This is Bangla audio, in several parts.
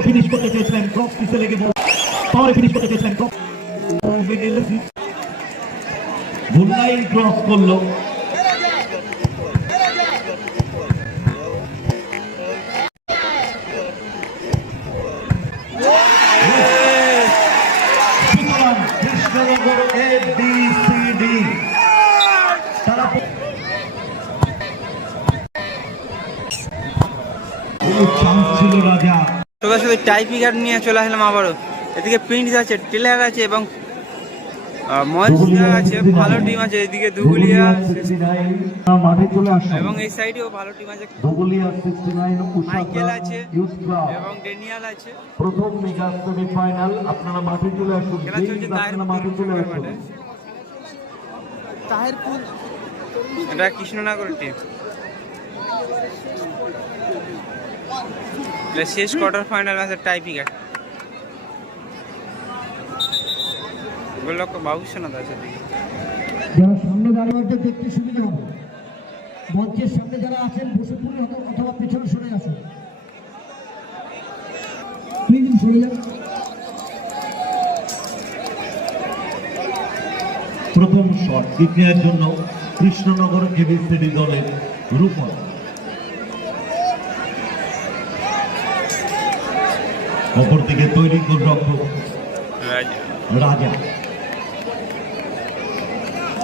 পাওয়ারে ফিনিশ করতে চেয়েছিলেন ক্রস পিসে লেগে বল। পাওয়ারে ফিনিশ করতে চেয়েছিলেন ক্রস ভুল ক্রস করল। ছিল রাজা। সবাই শুধু টাইপি কার্ড নিয়ে চলে আসলাম আবারও। এদিকে প্রিন্টস আছে টেলার আছে এবং আছে ভালো টিম আছে এদিকে দুগুলিয়া মাঠে এবং এই সাইডেও ভালো টিম আছে। মাইকেল আছে এবং ডেনিয়াল আছে। প্রথম মেগা সেমিফাইনাল আপনারা মাঠে চলে আসুন। খেলা চলছে মাঠে চলে আসুন। এটা কৃষ্ণনগর টিম শেষ কোয়ার্টার ফাইনাল আছে টাইপি কার্ড গোলক বাবুসোনাথ আছে যারা সামনে দাঁড়িয়ে দেখতে সুবিধা হবে। মঞ্চের সামনে যারা আছেন বসে পড়ুন অথবা- অথবা পেছনে সরে আসুন। প্লিজ সরে যান। প্রথম শট নেওয়ার জন্য কৃষ্ণনগর এবিসিডি দলের রূপন অপরদিকে তৈরি গোলরক্ষক রাজা।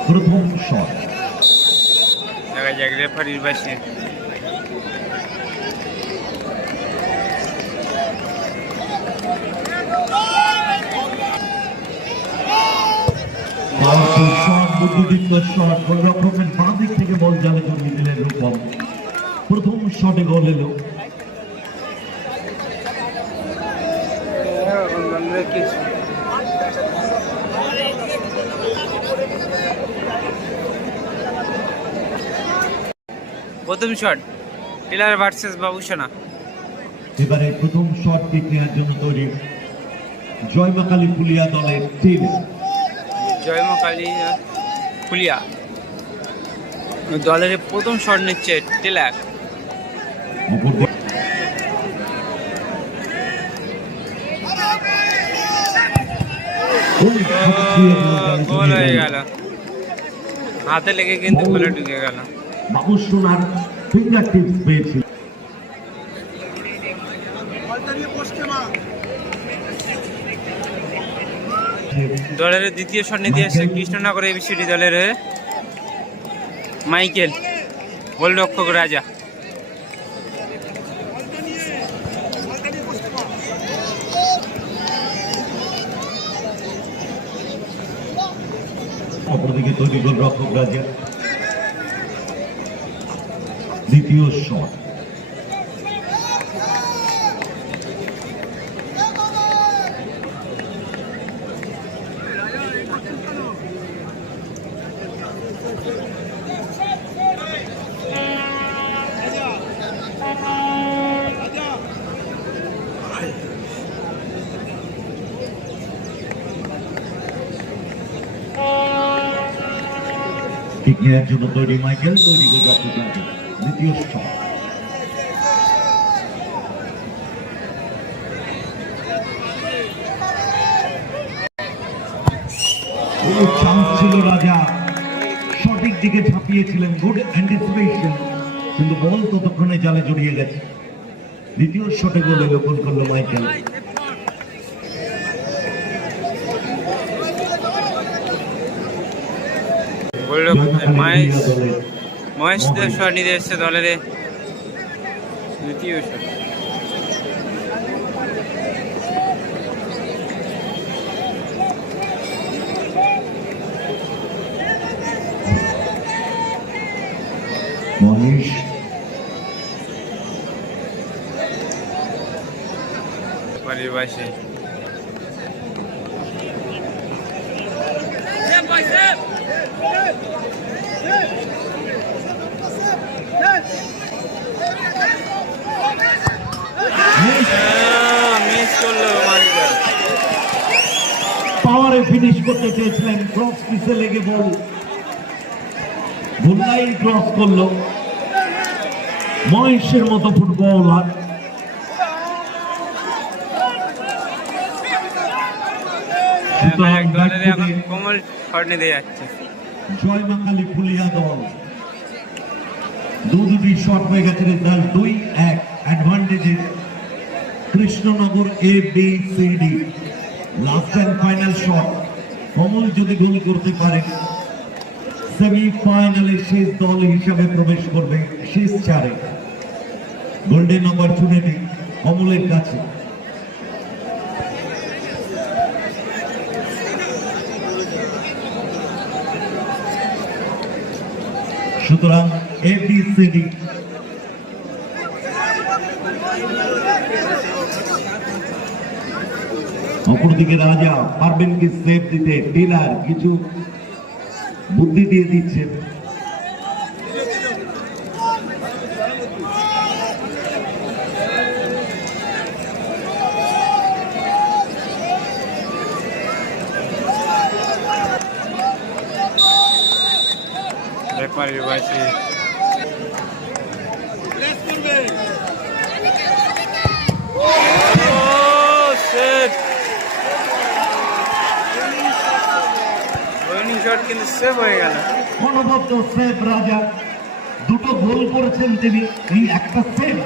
প্রথম শট। দেখা যাক রেফারির বাসে শট বুদ্ধিদীপ্ত শট গোলরক্ষকের বাঁ দিক থেকে বল জালে জমিয়ে দিলেন রূপম। প্রথম শটে গোল এলো। প্রথম শট টেলার ভার্সেস বাবুসোনা এবারে প্রথম শট কিক নেওয়ার জন্য তৈরি জয়মাকালী পুলিয়া দলের টিম জয়মা কালী ফুলিয়া। দলের প্রথম শট নিচ্ছে টেলার গোল হয়ে। গেল। হাতে লেগে কিন্তু গোলে ঢুকে গেল। বাবু সোনার ফিঙ্গার টিপস পেয়েছিল। দলের দ্বিতীয় শট নিতে এসছে কৃষ্ণনগর এবিসিডি দলের মাইকেল গোলরক্ষক রাজা। অপরদিকে তৈরি গোল রক্ষক রাজা দ্বিতীয় শট। তৈরি মাইকেল, তৈরি রাজা দ্বিতীয় রাজা। সঠিক দিকে গুড অ্যান্টিসিপেশন কিন্তু বল ততক্ষণে জালে জড়িয়ে গেছে। দ্বিতীয় শটে গোলে গোল করল মাইকেল। গোলরক্ষক মহেশ মহেশ দেব শট নিতে এসছে দলের দ্বিতীয় শট। মহেশ। পাওয়ারে ফিনিশ করতে চেয়েছিলেন ক্রস পিসে লেগে বল ভুল্লাই ক্রস করল মহেশের মতো ফুটবল ফুটবলার কোমল শট দিয়ে যাচ্ছে জয় কালী ফুলিয়া দল। দু দুটি শট হয়ে গেছে রেজাল্ট দুই, এক। অ্যাডভান্টেজে Krishnanagar A B C D last and final shot Kamal যদি গোল করতে পারে সেমিফাইনালে শেষ দল হিসাবে প্রবেশ করবে শেষ চারে। গোল্ডেন অপরচুনিটি কমলের কাছে। সুতরাং এবিসিডি অপরদিকে রাজা পারবেন কি সেফ দিতে? টিলার কিছু বুদ্ধি দিয়ে দিচ্ছেন। বয়সে রোহিনী শট কিন্তু সেভ হয়ে গেল। অনবদ্য সেফ রাজা। দুটো গোল করেছেন তিনি এই একটা সেফ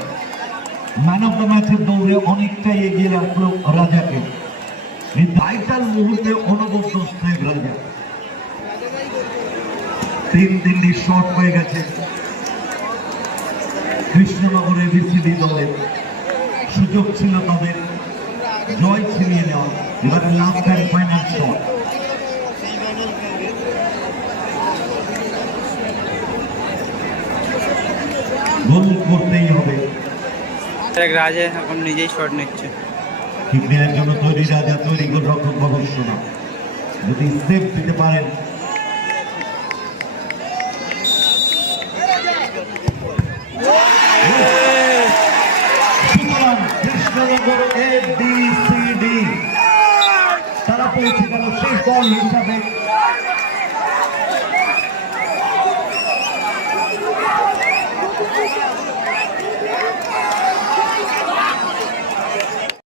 ম্যান অফ দ্য ম্যাচের দৌড়ে অনেকটাই এগিয়ে রাখল রাজাকে। এই ভাইটাল মুহূর্তে অনবদ্য সেফ রাজা। তিন তিনটি শট হয়ে গেছে। কৃষ্ণনগরের বিসিডি দলের সুযোগ ছিল তাদের জয় ছিনিয়ে নেওয়া। এবারে last and final shot goal করতেই হবে। রাজা এখন নিজেই শট নিচ্ছে। ঠিক নেওয়ার জন্য তৈরি রাজা তৈরি গোল রক্ষক অবশ্য না যদি সেভ দিতে পারেন বি সি ডি তারা পৌঁছে গেল শেষ দল হিসাবে।